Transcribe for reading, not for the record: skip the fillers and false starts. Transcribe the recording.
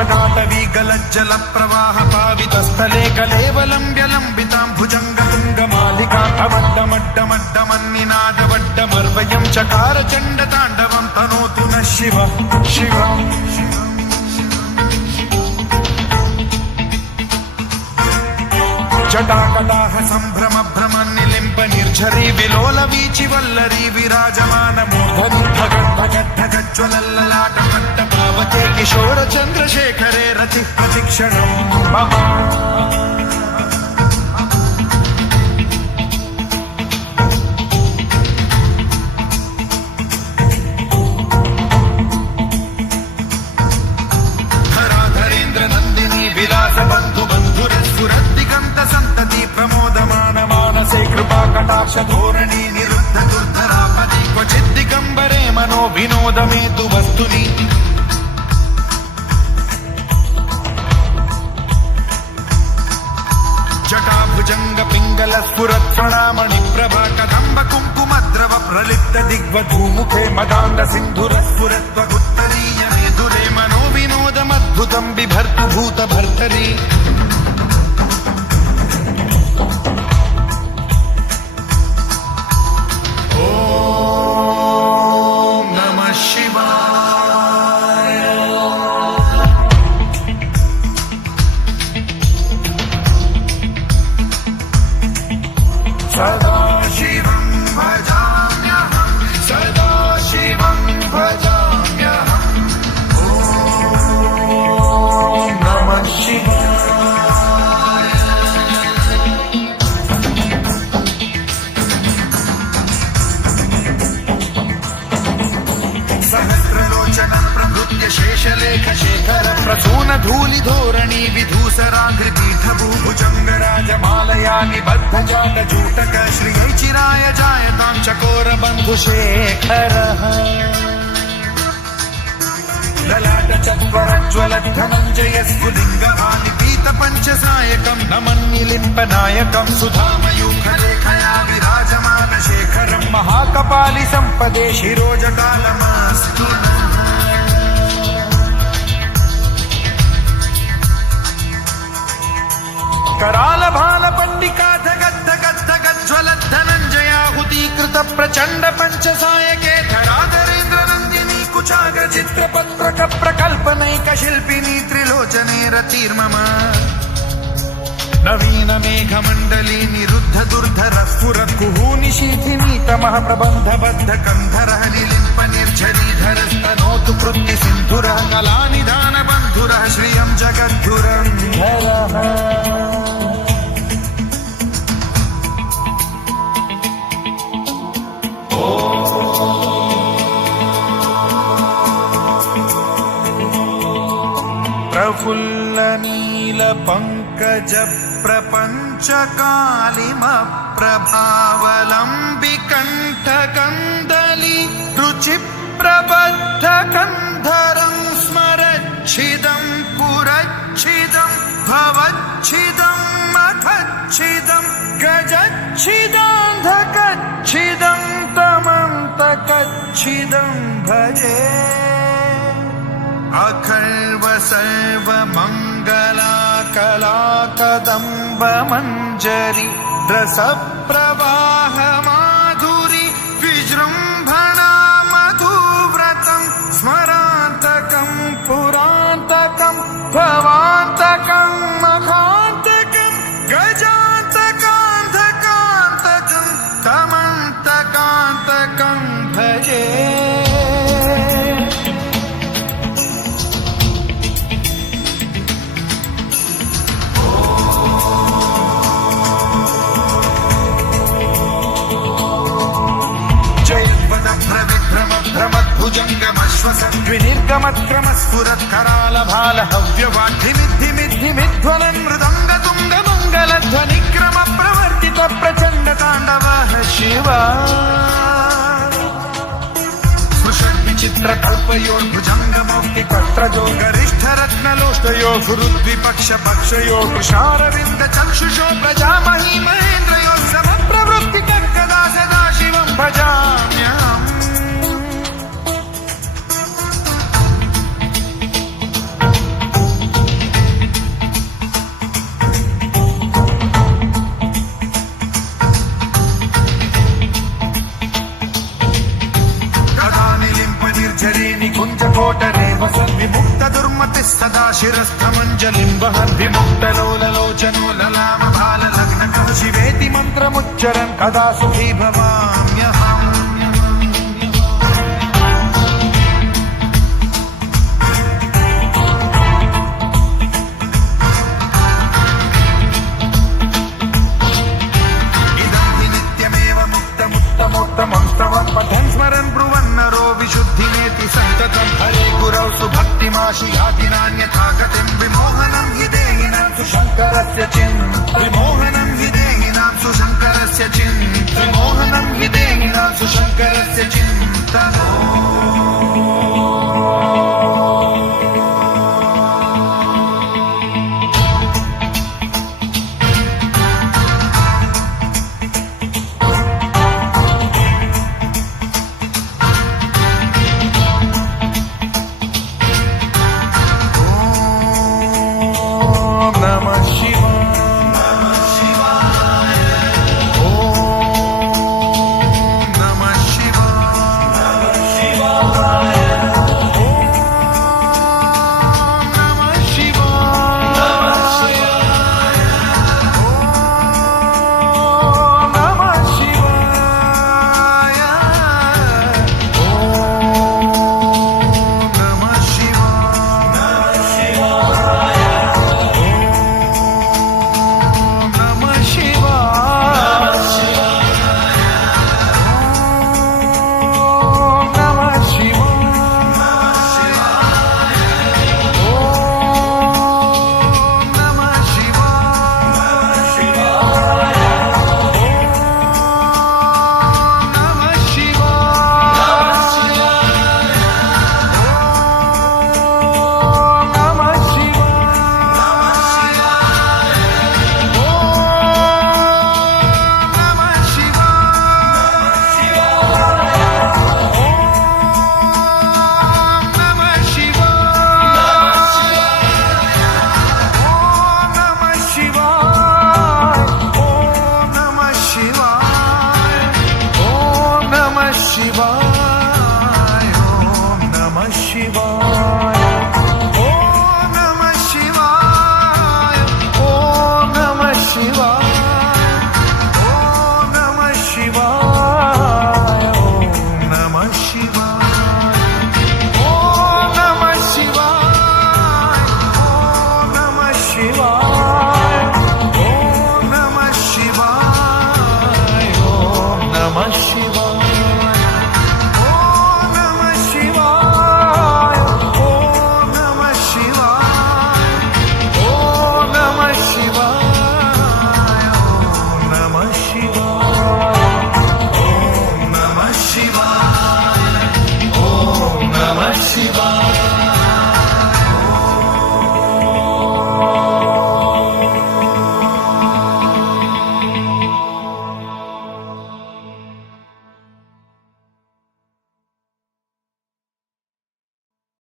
जटाटवीगलज्जल प्रवाह पावितस्थले कलेवलम्ब्य लम्बितां भुजङ्गतुङ्गमालिकान्तमड्डमड्डमड्डमन्निनादवड्डमर्वयं चकार चण्डताण्डवं तनोतु नः शिव शिव जटाकटाह सम्भ्रम भ्रम निलिम्ब निर्झरी विलोल वीचि वल्लरी विराजमान मूर्धनि धगद्धगद्धगज्ज्वलल्ललाट पट्टपावके किशोर चन्द्रशेखरे रति प्रतिक्षणं मम धराधरेन्द्र नन्दिनी विलास बन्धु बन्धुरस्फुरद्दिगन्त सन्तति प्रमोदमान मानसे कृपा कटाक्ष धोरणी निरुद्ध दुर्धरापदि क्वचिद्दिगम्बरे मनो विनोदमेतु वस्तुनि जटाभुजंग पिंगल स्फुरत्फणामणि प्रभा कदम्ब कुङ्कुमद्रव प्रलिप्त दिग्वधूमुखे मदान्द सिन्धुर स्फुरत्वगुत्तरीय मेधुरे मनो विनोदमद्भुतं बिभर्तु भूत भर्तरि ॐ नमः शिवाय सदा शिवं भजाम्यहं सदा शिवं भजाम्यहं ॐ नमः शिवाय सहस्रलोचन प्रभृत्य शेषलेख शेखर प्रसून धूलि धोरणी विधूसराघ्रिपीठ भूभुजङ्गराजमालया निबद्ध जाटजूटक श्रियै चिराय जायतां चकोर बन्धुशेखरः ललाट चत्वरज्ज्वल धनञ्जय स्फुलिङ्गभानि पीत पञ्चसायकं नमन्निलिम्पनायकं सुधामयूखलेखया विराजमान शेखरं महाकपालि सम्पदे शिरोजकालमास्तु नः कराल भाल पंडिका धगद्धगद्धगज्ज्वल धनञ्जयाहुतीकृत प्रचण्ड पञ्चसायके धराधरेन्द्र नन्दिनी कुचाग्र चित्रपत्रक प्रकल्पनैक शिल्पिनी त्रिलोचने रतिर्मम नवीन मेघमण्डली निरुद्ध दुर्धर स्फुरत् कुहूनिशीथिनी तमः प्रबन्ध बद्ध कन्धरः निलिम्प निर्झरीधरस्तनोतु कृत्ति सिन्धुरः कलानिधान बन्धुरः श्रियं जगद्धुरन्धरः प्रफुल्ल नील पंकज प्रपंच कालिम प्रभावलंबि कंठ कंदली रुचि प्रबद्ध कंधरं स्मरच्छिदं पुरच्छिदं भवच्छिदं मखच्छिदं गजच्छिदान्धकच्छिदं तमन्तकच्छिदं भजे अखर्व सर्व मंगला कला कदम्ब मंजरी रस प्रवाह माधुरी विजृंभणा मधुव्रतं स्मरान्तकं पुरान्तकं भवान्तकं मखान्तकं गजान्तकान्धकान्तकं तमन्तकान्तकं भजे भुजङ्गमश्वसद्विनिर्गमक्रम स्फुरत् कराल भाल हव्यवाढ्यमिद्धिमिद्धिमिध्वनं मृदङ्ग तुङ्ग मङ्गलध्वनिक्रम प्रवर्तित प्रचण्ड ताण्डवः शिव स्पृशन् विचित्र कल्पयोर्भुजङ्गमौक्ति कत्रजो गरिष्ठ रत्नलोष्टयो गुरुद्विपक्ष पक्षयो कृशारविन्द चक्षुषो प्रजामही महेन्द्रयो समप्रवृत्ति कदा सदा शिवं भजाम्यहम् सदा शिरस्थमञ्जलिं वहन् विमुक्तलोललोचनो ललामभाललग्नकः शिवेति मन्त्रमुच्चरन् कदा सुखी भवाम्यहम् उत्तमोत्तमं स्तवं पठन् स्मरन् ब्रुवन्नरो विशुद्धिमेति सन्ततं हरे गुरौ सुभक्तिमाशु याति नान्यथा गतिं विमोहनं हि देहिनां सुशङ्करस्य विमोहनं हि देहिनां सुशङ्करस्य विमोहनं हि देहिनां सुशङ्करस्य चिन्तः